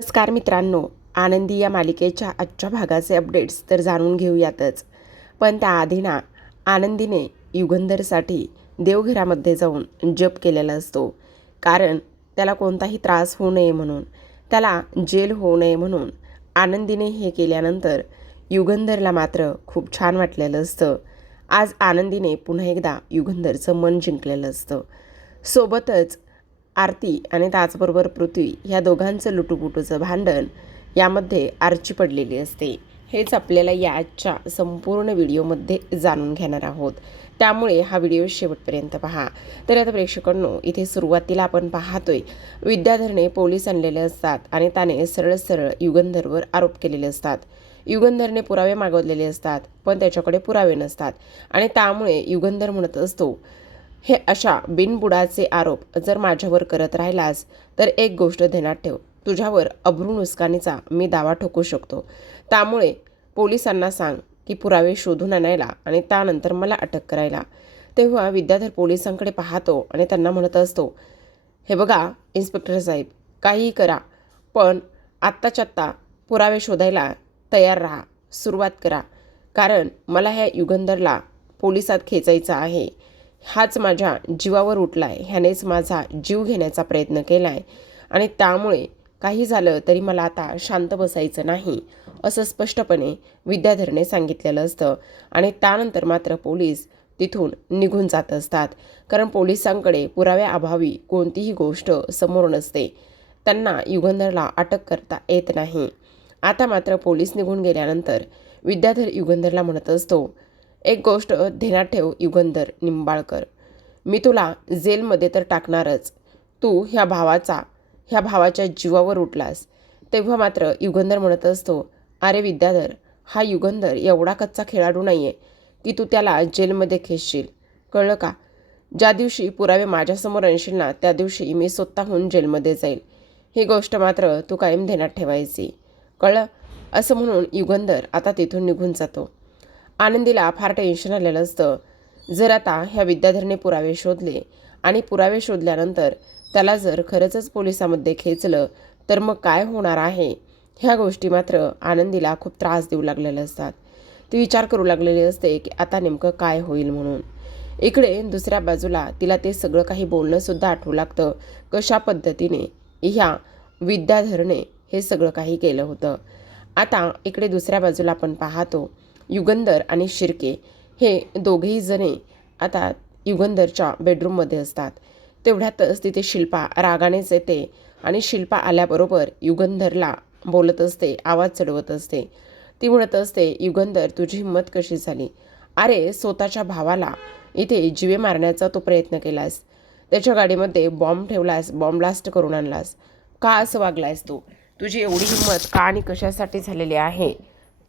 नमस्कार मित्रांनो, आनंदी या मालिकेच्या आजच्या भागाचे अपडेट्स तर जाणून घेऊयातच. पण त्याआधी ना, आनंदीने युगंधरसाठी देवघरामध्ये जाऊन जप केलेला असतो. कारण त्याला कोणताही त्रास होऊ नये म्हणून, त्याला जेल होऊ नये म्हणून आनंदीने हे केल्यानंतर युगंधरला मात्र खूप छान वाटलेलं असतं. आज आनंदीने पुन्हा एकदा युगंधरचं मन जिंकलेलं असतं. सोबतच आरती आणि त्याचबरोबर पृथ्वी ह्या दोघांचं लुटूपुटूचं भांडण यामध्ये आर्ची पडलेली असते. हेच आपल्याला या आजच्या संपूर्ण व्हिडिओमध्ये जाणून घेणार आहोत. त्यामुळे हा व्हिडिओ शेवटपर्यंत पहा. तर आता प्रेक्षकांनो, इथे सुरुवातीला आपण पाहतोय विद्याधरने पोलीस आणलेले असतात आणि त्याने सरळ सरळ युगंधरवर आरोप केलेले असतात. युगंधरने पुरावे मागवलेले असतात, पण त्याच्याकडे पुरावे नसतात आणि त्यामुळे युगंधर म्हणत असतो, हे अशा बिनबुडाचे आरोप जर माझ्यावर करत राहिलास तर एक गोष्ट ध्यानात ठेव, तुझ्यावर अब्रू नुसकानीचा मी दावा ठोकू शकतो. त्यामुळे पोलिसांना सांग की पुरावे शोधून आणायला आणि त्यानंतर मला अटक करायला. तेव्हा विद्याधर पोलिसांकडे पाहतो आणि त्यांना म्हणत असतो, हे बघा इन्स्पेक्टर साहेब, काहीही करा, पण आत्ताच्या आत्ता पुरावे शोधायला तयार राहा, सुरुवात करा. कारण मला ह्या युगंधरला पोलिसात खेचायचं आहे. हाच माझ्या जीवावर उठलाय, ह्यानेच माझा जीव घेण्याचा प्रयत्न केलाय आणि त्यामुळे काही झालं तरी मला आता शांत बसायचं नाही, असं स्पष्टपणे विद्याधरने सांगितलेलं असतं. आणि त्यानंतर मात्र पोलीस तिथून निघून जात असतात. कारण पोलिसांकडे पुराव्याअभावी कोणतीही गोष्ट समोर नसते, त्यांना युगंधरला अटक करता येत नाही. आता मात्र पोलीस निघून गेल्यानंतर विद्याधर युगंधरला म्हणत असतो, एक गोष्ट ध्यानात ठेव युगंधर निंबाळकर, मी तुला जेलमध्ये तर टाकणारच, तू ह्या भावाच्या जीवावर उठलास. तेव्हा मात्र युगंधर म्हणत असतो, अरे विद्याधर, हा युगंधर एवढा कच्चा खेळाडू नाही आहे की तू त्याला जेलमध्ये खेचशील, कळलं का? ज्या दिवशी पुरावे माझ्यासमोर आणशील ना, त्या दिवशी मी स्वतःहून जेलमध्ये जाईल. ही गोष्ट मात्र तू कायम ध्यानात ठेवायची, कळलं? असं म्हणून युगंधर आता तिथून निघून जातो. आनंदीला फार टेन्शन आलेलं असतं. जर आता ह्या विद्याधरने पुरावे शोधले आणि पुरावे शोधल्यानंतर त्याला जर खरंच पोलिसामध्ये खेचलं तर मग काय होणार आहे, ह्या गोष्टी मात्र आनंदीला खूप त्रास देऊ लागलेल्या असतात. ती विचार करू लागलेली असते की आता नेमकं काय होईल म्हणून. इकडे दुसऱ्या बाजूला तिला ते सगळं काही बोलणंसुद्धा आठवू लागतं, कशा पद्धतीने ह्या विद्याधरने हे सगळं काही केलं होतं. आता इकडे दुसऱ्या बाजूला आपण पाहतो युगंधर आणि शिर्के हे दोघेही जणे आता युगंधरच्या बेडरूममध्ये असतात. तेवढ्यातच तिथे शिल्पा रागानेच येते आणि शिल्पा आल्याबरोबर युगंधरला बोलत असते, आवाज चढवत असते. ती म्हणत असते, युगंधर, तुझी हिंमत कशी झाली? अरे, स्वतःच्या भावाला इथे जीवे मारण्याचा तो प्रयत्न केलास, त्याच्या गाडीमध्ये बॉम्ब ठेवलास, बॉम्ब ब्लास्ट करून आणलास. का असं वागलायस तू? तुझी एवढी हिंमत का आणि कशासाठी झालेली आहे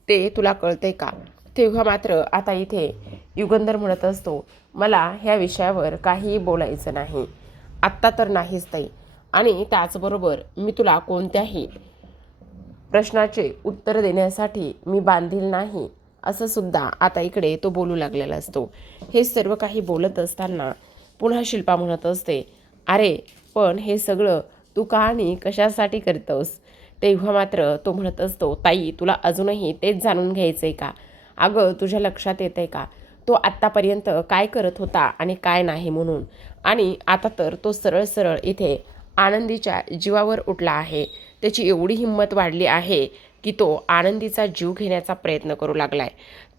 ते तुला कळते का? तेव्हा मात्र आता इथे युगंधर म्हणत असतो, मला ह्या विषयावर काहीही बोलायचं नाही, आत्ता तर नाहीच ताई, आणि त्याचबरोबर मी तुला कोणत्याही प्रश्नाचे उत्तर देण्यासाठी मी बांधील नाही, असं सुद्धा आता इकडे तो बोलू लागलेला असतो. हे सर्व काही बोलत असताना पुन्हा शिल्पा म्हणत असते, अरे पण हे सगळं तू का आणि कशासाठी करतोस? तेव्हा मात्र तो म्हणत असतो, ताई, तुला अजूनही तेच जाणून घ्यायचं आहे का? अगं, तुझ्या लक्षात येत आहे का तो आत्तापर्यंत काय करत होता आणि काय नाही म्हणून? आणि आता तर तो सरळ सरळ इथे आनंदीच्या जीवावर उठला आहे. त्याची एवढी हिंमत वाढली आहे की तो आनंदीचा जीव घेण्याचा प्रयत्न करू लागलाय.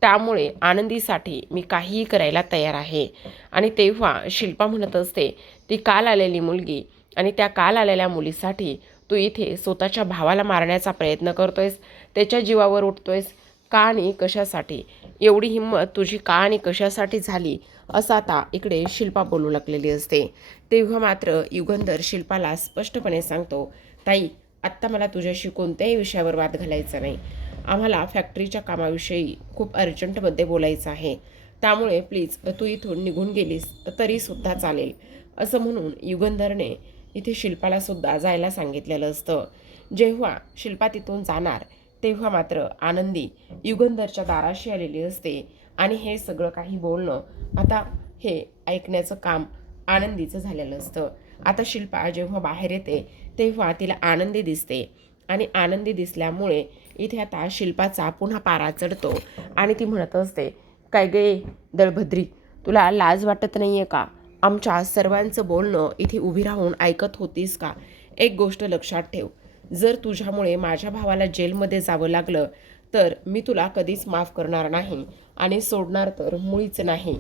त्यामुळे आनंदीसाठी मी काहीही करायला तयार आहे. आणि तेव्हा शिल्पा म्हणत असते, ती काल आलेली मुलगी आणि त्या काल आलेल्या मुलीसाठी तू इथे स्वतःच्या भावाला मारण्याचा प्रयत्न करतोयस, त्याच्या जीवावर उठतोयस, का आणि कशासाठी? एवढी हिंमत तुझी का आणि कशासाठी झाली, असं आता इकडे शिल्पा बोलू लागलेली असते. तेव्हा मात्र युगंधर शिल्पाला स्पष्टपणे सांगतो, ताई, आत्ता मला तुझ्याशी कोणत्याही विषयावर वाद घालायचा नाही. आम्हाला फॅक्टरीच्या कामाविषयी खूप अर्जंटमध्ये बोलायचं आहे. त्यामुळे प्लीज तू इथून निघून गेलीस तरीसुद्धा चालेल, असं म्हणून युगंधरने इथे शिल्पाला सुद्धा जायला सांगितलेलं असतं. जेव्हा शिल्पा तिथून जाणार तेव्हा मात्र आनंदी युगंधरच्या दाराशी आलेली असते आणि हे सगळं काही बोलणं आता हे ऐकण्याचं काम आनंदीचं झालेलं असतं. आता शिल्पा जेव्हा बाहेर येते तेव्हा तिला आनंदी दिसते आणि आनंदी दिसल्यामुळे इथे आता शिल्पाचा पुन्हा पारा चढतो आणि ती म्हणत असते, काय गे दळभद्री, तुला लाज वाटत नाही आहे का? आमच्या सर्वांचं बोलणं इथे उभी राहून ऐकत होतीस का? एक गोष्ट लक्षात ठेव, जर तुझ्यामुळे माझ्या भावाला जेलमध्ये जावं लागलं तर मी तुला कधीच माफ करणार नाही आणि सोडणार तर मुळीच नाही.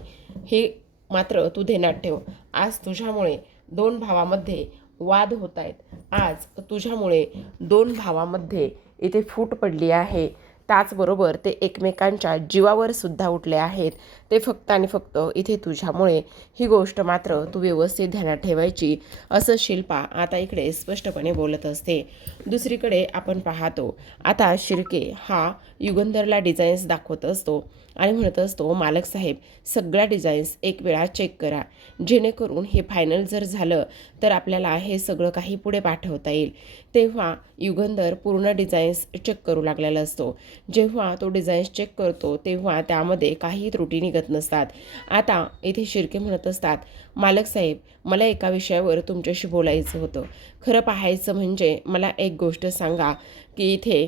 हे मात्र तू ध्यानात ठेव. आज तुझ्यामुळे दोन भावामध्ये वाद होत आहेत. आज तुझ्यामुळे दोन भावामध्ये इथे फूट पडली आहे. त्याचबरोबर ते एकमेकांच्या जीवावर सुद्धा उठले आहेत. ते फक्त आणि फक्त इथे तुझ्यामुळे. ही गोष्ट मात्र तू व्यवस्थित ध्यानात ठेवायची, असं शिल्पा आता इकडे स्पष्टपणे बोलत असते. दुसरीकडे आपण पाहतो आता शिर्के हा युगंधरला डिझाईन्स दाखवत असतो आणि म्हणत असतो, मालक साहेब सगळ्या डिझाईन्स एक वेळा चेक करा, जेणेकरून हे फायनल जर झालं तर आपल्याला हे सगळं काही पुढे पाठवता येईल. तेव्हा युगंधर पूर्ण डिझाईन्स चेक करू लागलेला असतो. जेव्हा तो डिझाईन्स चेक करतो तेव्हा त्यामध्ये काही त्रुटी निघत नसतात. आता इथे शिर्के म्हणत असतात, मालक साहेब मला एका विषयावर तुमच्याशी बोलायचं होतं. खरं पाहायचं म्हणजे मला एक गोष्ट सांगा की इथे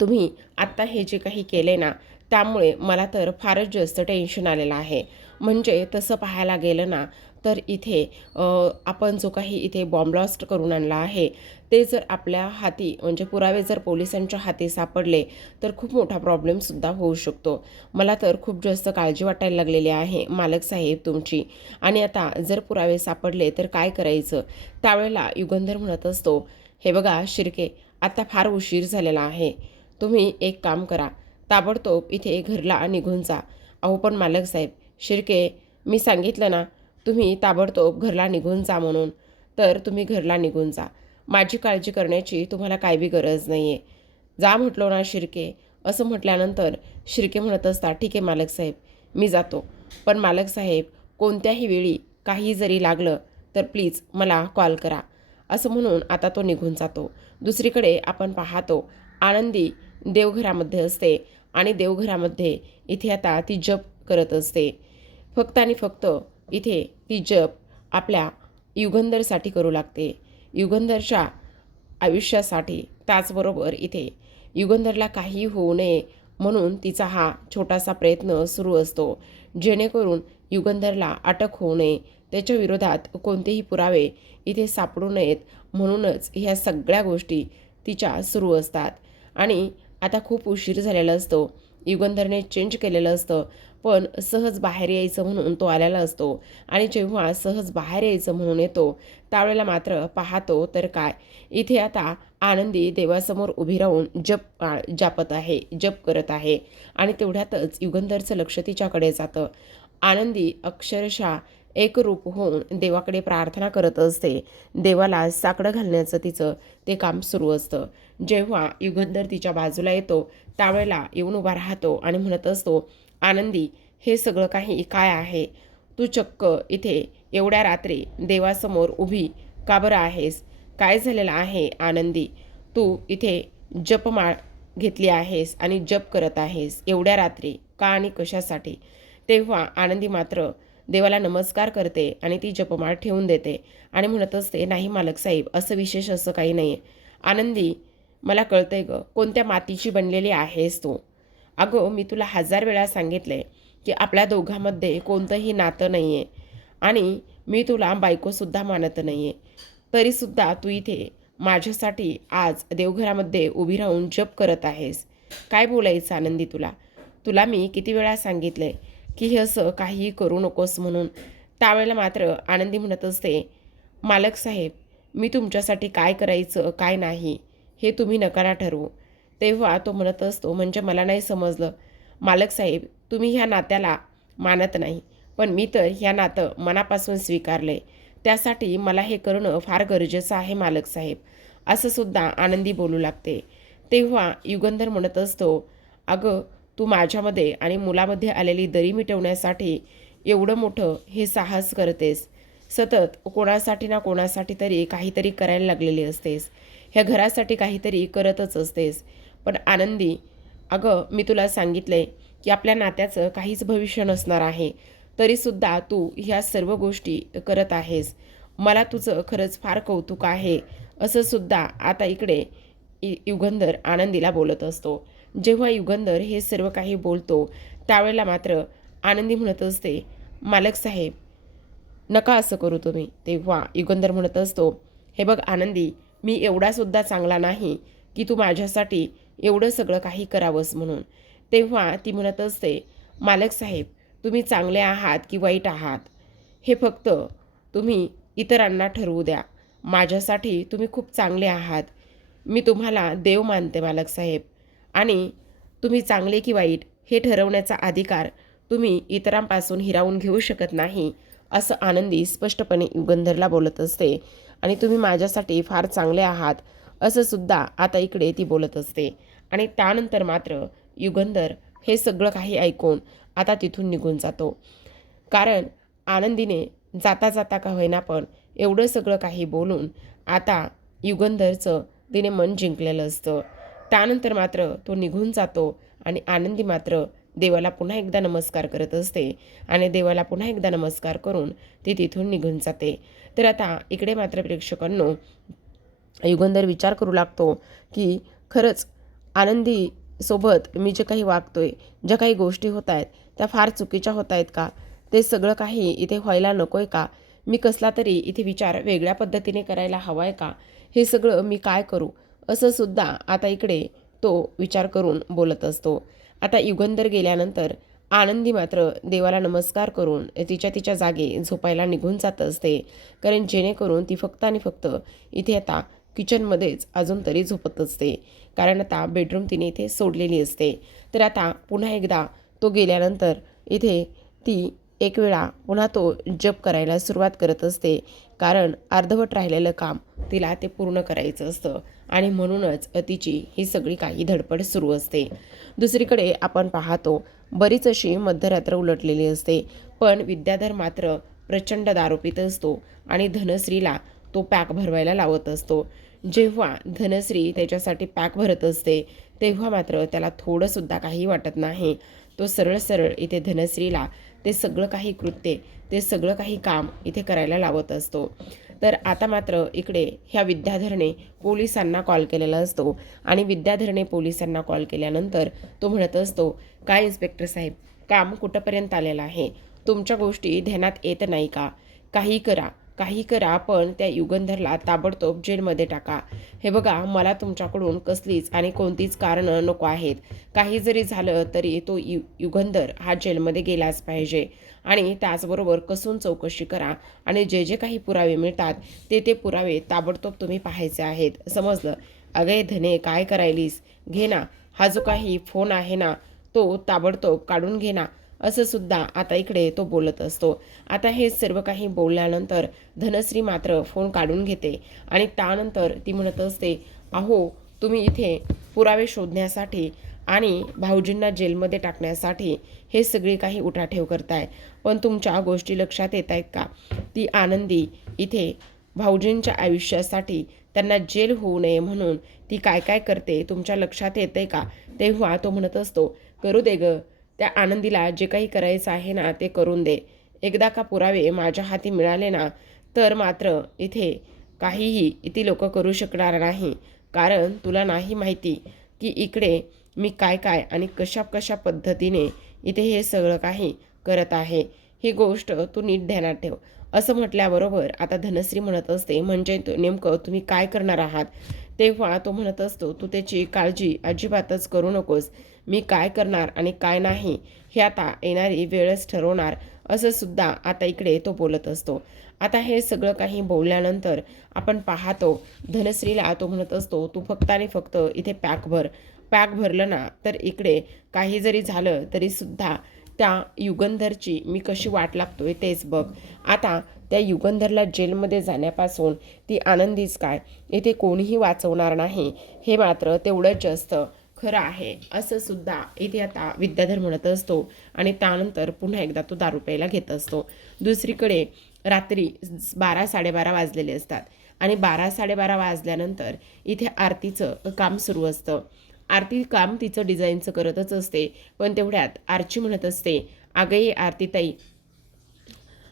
तुम्ही आत्ता हे जे काही केले ना त्यामुळे मला तर फारच जास्त टेन्शन आलेलं आहे. म्हणजे तसं पाहायला गेलं ना तर इथे आपण जो काही इथे बॉम्ब ब्लास्ट करून आणला आहे ते जर आपल्या हाती म्हणजे पुरावे जर पोलिसांच्या हाती सापडले तर खूप मोठा प्रॉब्लेमसुद्धा होऊ शकतो. मला तर खूप जास्त काळजी वाटायला लागलेली आहे मालक साहेब तुमची. आणि आता जर पुरावे सापडले तर काय करायचं? त्यावेळेला युगंधर म्हणत असतो, हे बघा शिर्के, आता फार उशीर झालेला आहे. तुम्ही एक काम करा, ताबडतोब इथे घरला निघून जा. अहो पण मालक साहेब, शिर्के मी सांगितलं ना तुम्ही ताबडतोब घरला निघून जा म्हणून, तर तुम्ही घरला निघून जा. माझी काळजी करण्याची तुम्हाला काय बी गरज नाही आहे. जा म्हटलो ना शिर्के. असं म्हटल्यानंतर शिर्के म्हणत असता, ठीक आहे मालक साहेब मी जातो. पण मालक साहेब कोणत्याही वेळी काही जरी लागलं तर प्लीज मला कॉल करा. असं म्हणून आता तो निघून जातो. दुसरीकडे आपण पाहतो आनंदी देवघरामध्ये असते आणि देवघरामध्ये इथे आता ती जप करत असते. फक्त आणि फक्त इथे ती जप आपल्या युगंधरसाठी करू लागते, युगंधरच्या आयुष्यासाठी. त्याचबरोबर इथे युगंधरला काही होऊ नये म्हणून तिचा हा छोटासा प्रयत्न सुरू असतो, जेणेकरून युगंधरला अटक होऊ नये, त्याच्या विरोधात कोणतेही पुरावे इथे सापडू नयेत म्हणूनच ह्या सगळ्या गोष्टी तिच्या सुरू असतात. आणि आता खूप उशीर झालेला असतो. युगंधरने चेंज केलेलं असतं पण सहज बाहेर यायचं म्हणून तो आलेला असतो. आणि जेव्हा सहज बाहेर यायचं म्हणून येतो त्यावेळेला मात्र पाहतो तर काय, इथे आता आनंदी देवासमोर उभी राहून जापत आहे, जप करत आहे. आणि तेवढ्यातच युगंधरचं लक्ष तिच्याकडे जातं. आनंदी अक्षरशः एकरूप होऊन देवाकडे प्रार्थना करत असते. देवाला साकडं घालण्याचं तिचं ते काम सुरू असतं. जेव्हा युगंधर तिच्या बाजूला येतो त्यावेळेला येऊन उभा राहतो आणि म्हणत असतो, आनंदी हे सगळं काही काय आहे? तू चक्क इथे एवढ्या रात्री देवासमोर उभी का बरं आहेस? काय झालेलं आहे आनंदी? तू इथे जपमाळ घेतली आहेस आणि जप करत आहेस एवढ्या रात्री का आणि कशासाठी? तेव्हा आनंदी मात्र देवाला नमस्कार करते आणि ती जपमाळ ठेवून देते आणि म्हणत असते, नाही मालक साहेब असं विशेष असं काही नाही आहे. आनंदी मला कळतंय ग, कोणत्या मातीची बनलेली आहेस तू? अगं मी तुला 1000 वेळा सांगितले की आपल्या दोघांमध्ये कोणतंही नातं नाही आहे आणि मी तुला बायकोसुद्धा मानत नाही आहे. तरीसुद्धा तू इथे माझ्यासाठी आज देवघरामध्ये उभी राहून जप करत आहेस. काय बोलायचं आनंदी तुला? तुला मी किती वेळा सांगितले की हे असं काहीही करू नकोस म्हणून. त्यावेळेला मात्र आनंदी म्हणत असते, मालक साहेब मी तुमच्यासाठी काय करायचं काय नाही हे तुम्ही नकारा ठरवू. तेव्हा तो म्हणत असतो, म्हणजे मला नाही समजलं मालक साहेब, तुम्ही ह्या नात्याला मानत नाही पण मी तर ह्या नातं मनापासून स्वीकारले, त्यासाठी मला हे करणं फार गरजेचं आहे मालक साहेब. असं सुद्धा आनंदी बोलू लागते. तेव्हा युगंधर म्हणत असतो, अगं तू माझ्यामध्ये आणि मुलामध्ये आलेली दरी मिटवण्यासाठी एवढं मोठं हे साहस करतेस. सतत कोणासाठी ना कोणासाठी तरी काहीतरी करायला लागलेली असतेस, ह्या घरासाठी काहीतरी करतच असतेस. पण आनंदी, अगं मी तुला सांगितलंय की आपल्या नात्याचं काहीच भविष्य नसणार आहे, तरीसुद्धा तू ह्या सर्व गोष्टी करत आहेस. मला तुझं खरंच फार कौतुक आहे. असं सुद्धा आता इकडे युगंधर आनंदीला बोलत असतो. जेव्हा युगंधर हे सर्व काही बोलतो त्यावेळेला मात्र आनंदी म्हणत असते, मालक साहेब नका असं करू तुम्ही. तेव्हा युगंधर म्हणत असतो, हे बघ आनंदी, मी एवढासुद्धा चांगला नाही की तू माझ्यासाठी एवढं सगळं काही करावंस म्हणून. तेव्हा ती म्हणत असते, मालक साहेब तुम्ही चांगले आहात की वाईट आहात हे फक्त तुम्ही इतरांना ठरवू द्या. माझ्यासाठी तुम्ही खूप चांगले आहात. मी तुम्हाला देव मानते मालक साहेब, आणि तुम्ही चांगले की वाईट हे ठरवण्याचा अधिकार तुम्ही इतरांपासून हिरावून घेऊ शकत नाही, असं आनंदी स्पष्टपणे युगंधरला बोलत असते. आणि तुम्ही माझ्यासाठी फार चांगले आहात असं सुद्धा आता इकडे ती बोलत असते. आणि त्यानंतर मात्र युगंधर हे सगळं काही ऐकून आता तिथून निघून जातो. कारण आनंदीने जाता जाता का होईना पण एवढं सगळं काही बोलून आता युगंधरचं तिने मन जिंकलेलं असतं. त्यानंतर मात्र तो निघून जातो आणि आनंदी मात्र देवाला पुन्हा एकदा नमस्कार करत असते आणि देवाला पुन्हा एकदा नमस्कार करून ती तिथून निघून जाते. तर आता इकडे मात्र प्रेक्षकांनो युगंधर विचार करू लागतो की खरंच आनंदी सोबत मी जे काही वागतोय, ज्या काही गोष्टी होत आहेत त्या फार चुकीच्या होत आहेत का? ते सगळं काही इथे व्हायला नको आहे का? मी कसला तरी इथे विचार वेगळ्या पद्धतीने करायला हवा आहे का? हे सगळं मी काय करू? असं सुद्धा आता इकडे तो विचार करून बोलत असतो. आता युगंधर गेल्यानंतर आनंदी मात्र देवाला नमस्कार करून तिच्या जागी झोपायला निघून जात असते. कारण जेणेकरून ती फक्त आणि फक्त इथे आता किचनमध्येच अजून तरी झोपत असते. कारण आता बेडरूम तिने इथे सोडलेली असते. तर आता पुन्हा एकदा तो गेल्यानंतर इथे ती एक वेळा पुन्हा तो जप करायला सुरुवात करत असते. कारण अर्धवट राहिलेलं काम तिला ते पूर्ण करायचं असतं आणि म्हणूनच तिची ही सगळी काही धडपड सुरू असते. दुसरीकडे आपण पाहतो बरीच अशी मध्यरात्र उलटलेली असते, पण विद्याधर मात्र प्रचंड दारू पित असतो आणि धनश्रीला तो पॅक भरवायला लावत असतो. जेव्हा धनश्री त्याच्यासाठी पॅक भरत असते तेव्हा मात्र त्याला थोडंसुद्धा काही वाटत नाही. तो सरळ सरळ इथे धनश्रीला ते सगळं काही कृत्य, ते सगळं काही काम इथे करायला लावत असतो. तर आता मात्र इकडे ह्या विद्याधरने पोलिसांना कॉल केलेला असतो आणि विद्याधरने पोलिसांना कॉल केल्यानंतर तो म्हणत असतो, काय इन्स्पेक्टर साहेब, काम कुठंपर्यंत आलेलं आहे? तुमच्या गोष्टी ध्यानात येत नाही का? काही करा, काही करा, पण त्या युगंधरला ताबडतोब जेलमध्ये टाका. हे बघा, मला तुमच्याकडून कसलीच आणि कोणतीच कारणं नको आहेत. काही जरी झालं तरी तो युगंधर हा जेलमध्ये गेलाच पाहिजे. आणि त्याचबरोबर कसून चौकशी करा आणि जे जे काही पुरावे मिळतात ते पुरावे ताबडतोब तुम्ही पाहायचे आहेत, समजलं? अगं धने, काय करायलीस? घे ना, हा जो काही फोन आहे ना तो ताबडतोब काढून घे ना, असं सुद्धा आता इकडे तो बोलत असतो. आता हे सर्व काही बोलल्यानंतर धनश्री मात्र फोन काढून घेते आणि त्यानंतर ती म्हणत असते, अहो तुम्ही इथे पुरावे शोधण्यासाठी आणि भाऊजींना जेलमध्ये टाकण्यासाठी हे सगळे काही उठाठेव करताय, पण तुमच्या गोष्टी लक्षात येत आहेत का? ती आनंदी इथे भाऊजींच्या आयुष्यासाठी त्यांना जेल होऊ नये म्हणून ती काय काय करते तुमच्या लक्षात येते का? तेव्हा तो म्हणत असतो, करू दे ग, त्या आनंदीला जे काही करायचं आहे ना ते करून दे. एकदा का पुरावे माझ्या हाती मिळाले ना तर मात्र इथे काहीही ती लोक करू शकणार नाही. कारण तुला नाही माहिती की इकडे मी काय काय आणि कशा कशा पद्धतीने इथे हे सगळं काही करत आहे. ही गोष्ट तू नीट ध्यानात ठेव. असं म्हटल्याबरोबर आता धनश्री म्हणत असते, म्हणजे नेमकं तुम्ही काय करणार आहात? तेव्हा तो म्हणत असतो, तू त्याची काळजी अजिबातच करू नकोस. मी काय करणार आणि काय नाही हे आता येणारी वेळच ठरवणार, असं सुद्धा आता इकडे तो बोलत असतो. आता हे सगळं काही बोलल्यानंतर आपण पाहतो धनश्रीला तो म्हणत असतो, तू फक्त आणि फक्त इथे पॅक भर. पॅक भरलं ना तर इकडे काही जरी झालं तरी सुद्धा त्या युगंधरची मी कशी वाट लागतोय तेच बघ. आता त्या युगंधरला जेलमध्ये जाण्यापासून ती आनंदीच काय, इथे कोणीही वाचवणार नाही, हे मात्र तेवढंच जास्त खरं आहे, असं सुद्धा इथे आता विद्याधर म्हणत असतो. आणि त्यानंतर पुन्हा एकदा तो दारू प्यायला घेत असतो. दुसरीकडे रात्री 12-12:30 वाजलेले असतात आणि 12-12:30 वाजल्यानंतर इथे आरतीचं काम सुरू असतं. आरती काम तिचं डिझाईनचं करतच असते, पण तेवढ्यात आरची म्हणत असते, अगं ये आरतीताई,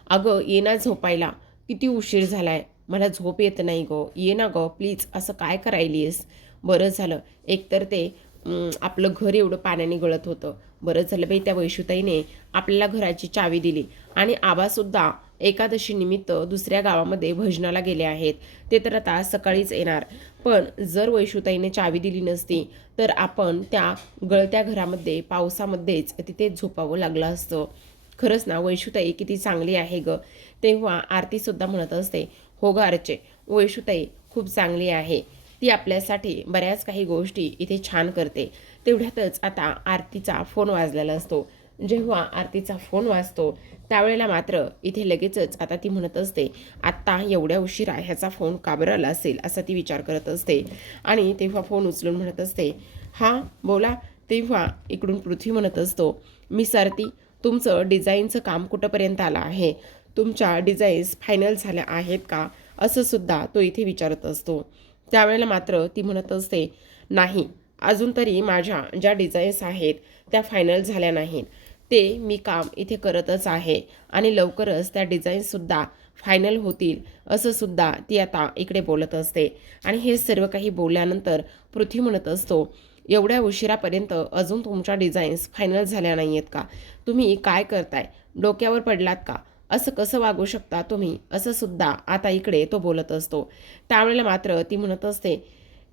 अगं ये ना झोपायला, किती उशीर झालाय, मला झोप येत नाही गं, ये ना गं प्लीज, असं काय करायलीस? बरं झालं, एकतर ते आपलं घर एवढं पाण्याने गळत होतं. बरं झालं बाई त्या वैशुताईने आपल्याला घराची चावी दिली. आणि आबासुद्धा एकादशी निमित्त दुसऱ्या गावामध्ये भजनाला गेले आहेत. ते तर आता सकाळीच येणार. पण जर वैशुताईने चावी दिली नसती तर आपण त्या गळत्या घरामध्ये पावसामध्येच तिथे झोपावं लागलं असतं. खरंच ना, वैशुताई किती चांगली आहे ग. तेव्हा आरतीसुद्धा म्हणत असते, हो ग अर्चे, वैशुताई खूप चांगली आहे. ती आपल्यासाठी बऱ्याच काही गोष्टी इथे छान करते. तेवढ्यातच आता आरतीचा फोन वाजलेला असतो. जेव्हा आरतीचा फोन वाजतो त्यावेळेला मात्र इथे लगेचच आता ती म्हणत असते, आत्ता एवढ्या उशिरा ह्याचा फोन का बरं आला असेल असा ती विचार करत असते. आणि तेव्हा फोन उचलून म्हणत असते, हां बोला. तेव्हा इकडून पृथ्वी म्हणत असतो, मिस आरती, तुमचं डिझाईनचं काम कुठंपर्यंत आलं आहे? तुमच्या डिझाईन्स फायनल झाल्या आहेत का? असं सुद्धा तो इथे विचारत असतो. त्यावेळेला मात्र ती म्हणत असते, नाही, अजून तरी माझ्या ज्या डिझाईन्स आहेत त्या फायनल झाल्या नाहीत. ते मी काम इथे करतच आहे आणि लवकरच त्या डिझाईन्ससुद्धा फायनल होतील असं सुद्धा ती आता इकडे बोलत असते. आणि हे सर्व काही बोलल्यानंतर पृथ्वी म्हणत असतो, एवढ्या उशिरापर्यंत अजून तुमच्या डिझाईन्स फायनल झाल्या नाही आहेत का? तुम्ही काय करताय? डोक्यावर पडलात का? असं कसं वागू शकता तुम्ही? असं सुद्धा आता इकडे तो बोलत असतो. त्यावेळेला मात्र ती म्हणत असते,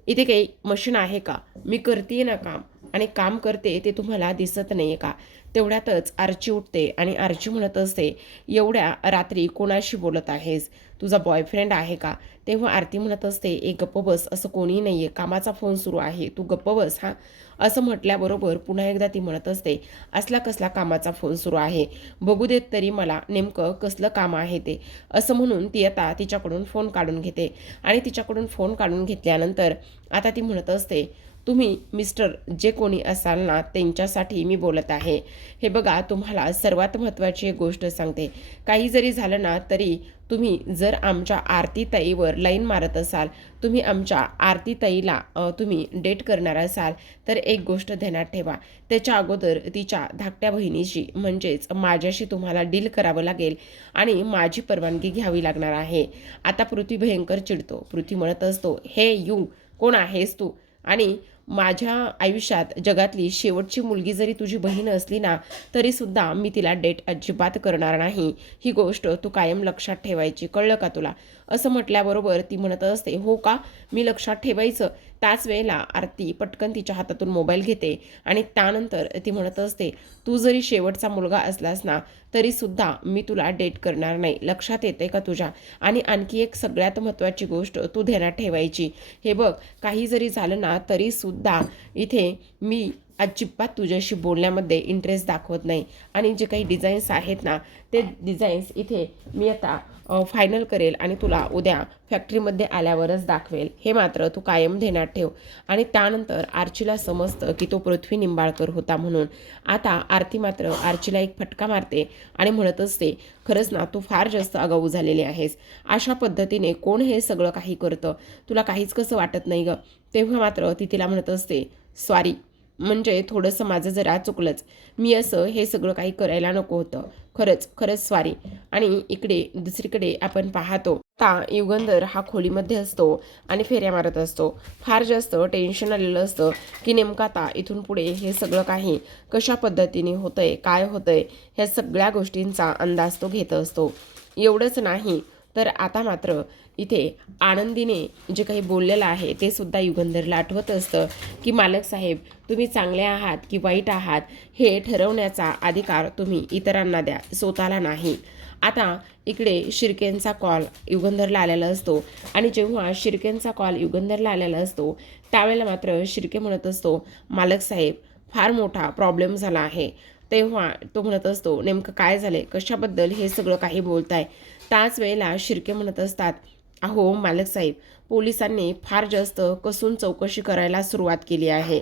इथे काही मशीन आहे का? मी करते ना काम, आणि काम करते ते तुम्हाला दिसत नाही का? तेवढ्यातच आर्ची उठते आणि आर्ची म्हणत असते, एवढ्या रात्री कोणाशी बोलत आहेस? तुझा बॉयफ्रेंड आहे का? तेव्हा आरती म्हणत असते, एक गप्प बस, असं कोणीही नाही आहे, कामाचा फोन सुरू आहे, तू गप्प बस हां. असं म्हटल्याबरोबर पुन्हा एकदा ती म्हणत असते, असला कसला कामाचा फोन सुरू आहे? बघू देत तरी मला नेमकं कसलं काम आहे ते. असं म्हणून ती आता तिच्याकडून फोन काढून घेते. आणि तिच्याकडून फोन काढून घेतल्यानंतर आता ती म्हणत असते, तुम्ही मिस्टर जे कोणी असाल ना त्यांच्यासाठी मी बोलत आहे. हे बघा, तुम्हाला सर्वात महत्त्वाची एक गोष्ट सांगते, काही जरी झालं ना तरी तुम्ही जर आमच्या आरतीताईवर लाईन मारत असाल, तुम्ही आमच्या आरतीताईला तुम्ही डेट करणार असाल तर एक गोष्ट ध्यानात ठेवा, त्याच्या अगोदर तिच्या धाकट्या बहिणीशी म्हणजेच माझ्याशी तुम्हाला डील करावं लागेल आणि माझी परवानगी घ्यावी लागणार आहे. आता पृथ्वी भयंकर चिडतो. पृथ्वी म्हणत असतो, हे यू कोण आहेस तू? आणि माझ्या आयुष्यात जगातली शेवटची मुलगी जरी तुझी बहीण असली ना तरीसुद्धा मी तिला डेट अजिबात करणार नाही. ही गोष्ट तू कायम लक्षात ठेवायची, कळलं का तुला? असं म्हटल्याबरोबर ती म्हणत असते, हो का, मी लक्षात ठेवायचं. त्याच वेळेला आरती पटकन तिच्या हातातून मोबाईल घेते आणि त्यानंतर ती म्हणत असते, तू जरी शेवटचा मुलगा असलास ना तरीसुद्धा मी तुला डेट करणार नाही. लक्षात येते का तुझ्या? आणि आणखी एक सगळ्यात महत्त्वाची गोष्ट तू ध्यानात ठेवायची, हे बघ, काही जरी झालं ना तरीसुद्धा इथे मी अजिबात तुझ्याशी बोलण्यामध्ये इंटरेस्ट दाखवत नाही. आणि जे काही डिझाईन्स आहेत ना ते डिझाईन्स इथे मी आता फायनल करेल आणि तुला उद्या फॅक्टरीमध्ये आल्यावरच दाखवेल. हे मात्र तू कायम ध्यानात ठेव. आणि त्यानंतर आर्चीला समजतं की तो पृथ्वी निंबाळकर होता म्हणून. आता आरती मात्र आर्चीला एक फटका मारते आणि म्हणत असते, खरंच ना, तू फार जास्त आगाऊ झालेली आहेस. अशा पद्धतीने कोण हे सगळं काही करतं? तुला काहीच कसं वाटत नाही ग? तेव्हा मात्र ती तिला म्हणत असते, सॉरी, म्हणजे थोडंसं माझं जरा चुकलंच. मी असं हे सगळं काही करायला नको होतं. खरंच खरंच सॉरी. आणि इकडे दुसरीकडे आपण पाहतो, आता युगंधर हा खोलीमध्ये असतो आणि फेऱ्या मारत असतो. फार जास्त टेन्शन आलेलं असतं की नेमकं आता इथून पुढे हे सगळं काही कशा पद्धतीने होतंय, काय होतंय, ह्या सगळ्या गोष्टींचा अंदाज तो घेत असतो. एवढंच नाही तर आता मात्र इथे आनंदीने जे काही बोललेलं आहे ते सुद्धा युगंधरला आठवत असतं की मालक साहेब, तुम्ही चांगले आहात की वाईट आहात हे ठरवण्याचा अधिकार तुम्ही इतरांना द्या, स्वतःला नाही. आता इकडे शिर्केंचा कॉल युगंधरला आलेला असतो आणि जेव्हा शिर्केंचा कॉल युगंधरला आलेला असतो त्यावेळेला मात्र शिर्के म्हणत असतो, मालक साहेब, फार मोठा प्रॉब्लेम झाला आहे. तेव्हा तो म्हणत असतो, नेमकं काय झाले, कशाबद्दल हे सगळं काही बोलताय? त्याच वेळेला शिर्के म्हणत असतात, अहो मालक साहेब, पोलिसांनी फार जास्त कसून चौकशी करायला सुरुवात केली आहे.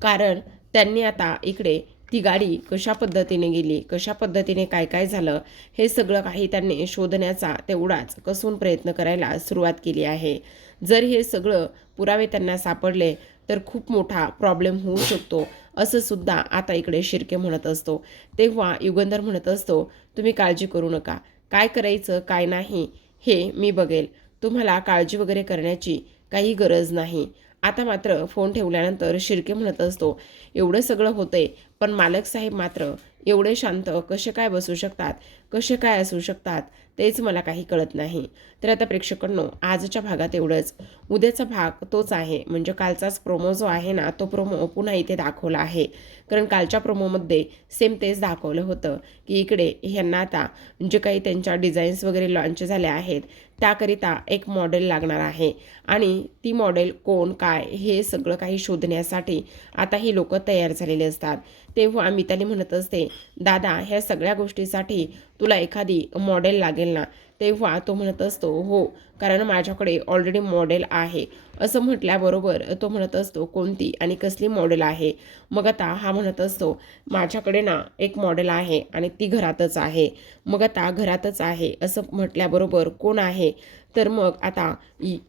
कारण त्यांनी आता इकडे ती गाडी कशा पद्धतीने गेली, कशा पद्धतीने काय काय झालं, हे सगळं काही त्यांनी शोधण्याचा तेवढाच कसून प्रयत्न करायला सुरुवात केली आहे. जर हे सगळं पुरावे त्यांना सापडले तर खूप मोठा प्रॉब्लेम होऊ शकतो, असं सुद्धा आता इकडे शिर्के म्हणत असतो. तेव्हा युगंधर म्हणत असतो, तुम्ही काळजी करू नका, काय करायचं काय नाही हे मी बघेल, तुम्हाला काळजी वगैरे करण्याची काही गरज नाही. आता मात्र फोन ठेवल्यानंतर शिर्के म्हणत असतो, एवढं सगळं होतंय पण मालक साहेब मात्र एवढे शांत कसे काय बसू शकतात, कसे काय असू शकतात, तेच मला काही कळत नाही. तर आता प्रेक्षकांनो, आजच्या भागात एवढंच. उद्याचा भाग तोच आहे, म्हणजे कालचाच प्रोमो जो आहे ना, तो प्रोमो पुन्हा इथे दाखवला आहे. कारण कालच्या प्रोमोमध्ये सेम तेच दाखवलं होतं की इकडे ह्यांना आता जे काही त्यांच्या डिझाईन्स वगैरे लॉन्च झाल्या आहेत त्याकरिता एक मॉडेल लागणार आहे आणि ती मॉडेल कोण काय हे सगळं काही शोधण्यासाठी आता ही लोक तयार झालेले असतात. तेव्हा मिताली म्हणत असते, दादा ह्या सगळ्या गोष्टीसाठी तुला एखादी मॉडेल लागेल ना? तेव्हा तो म्हणत असतो, हो, कारण माझ्याकडे ऑलरेडी मॉडेल आहे. असं म्हटल्याबरोबर तो म्हणत असतो, कोणती आणि कसली मॉडेल आहे? मग आता हा म्हणत असतो, माझ्याकडे ना एक मॉडेल आहे आणि ती घरातच आहे. मग आता घरातच आहे असं म्हटल्याबरोबर कोण आहे? तर मग आता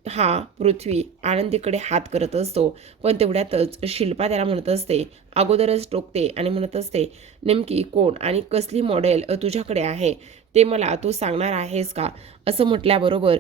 हा पृथ्वी आनंदीकडे हात करत असतो. पण तेवढ्यातच शिल्पा त्याला म्हणत असते, अगोदरच टोकते आणि म्हणत असते, नेमकी कोण आणि कसली मॉडेल तुझ्याकडे आहे ते मला तू सांगणार आहेस का? असं म्हटल्याबरोबर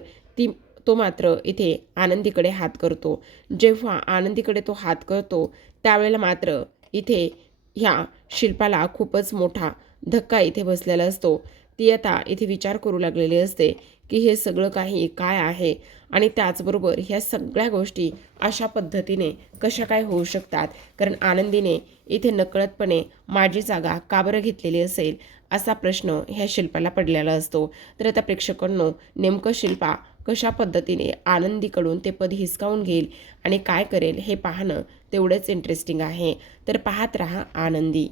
तो मात्र इथे आनंदीकडे हात करतो. जेव्हा आनंदीकडे तो हात करतो त्यावेळेला मात्र इथे ह्या शिल्पाला खूपच मोठा धक्का इथे बसलेला असतो. ती आता इथे विचार करू लागलेली असते की हे सगळं काही काय आहे आणि त्याचबरोबर ह्या सगळ्या गोष्टी अशा पद्धतीने कशा काय होऊ शकतात. कारण आनंदीने इथे नकळतपणे माझी जागा का बरं घेतलेली असेल असा प्रश्न ह्या शिल्पाला पडलेला असतो. तर आता प्रेक्षकांनो, नेमकं शिल्पा कशा पद्धतीने आनंदीकडून ते पद हिसकावून घेईल आणि काय करेल हे पाहणं तेवढंच इंटरेस्टिंग आहे. तर पाहत रहा आनंदी.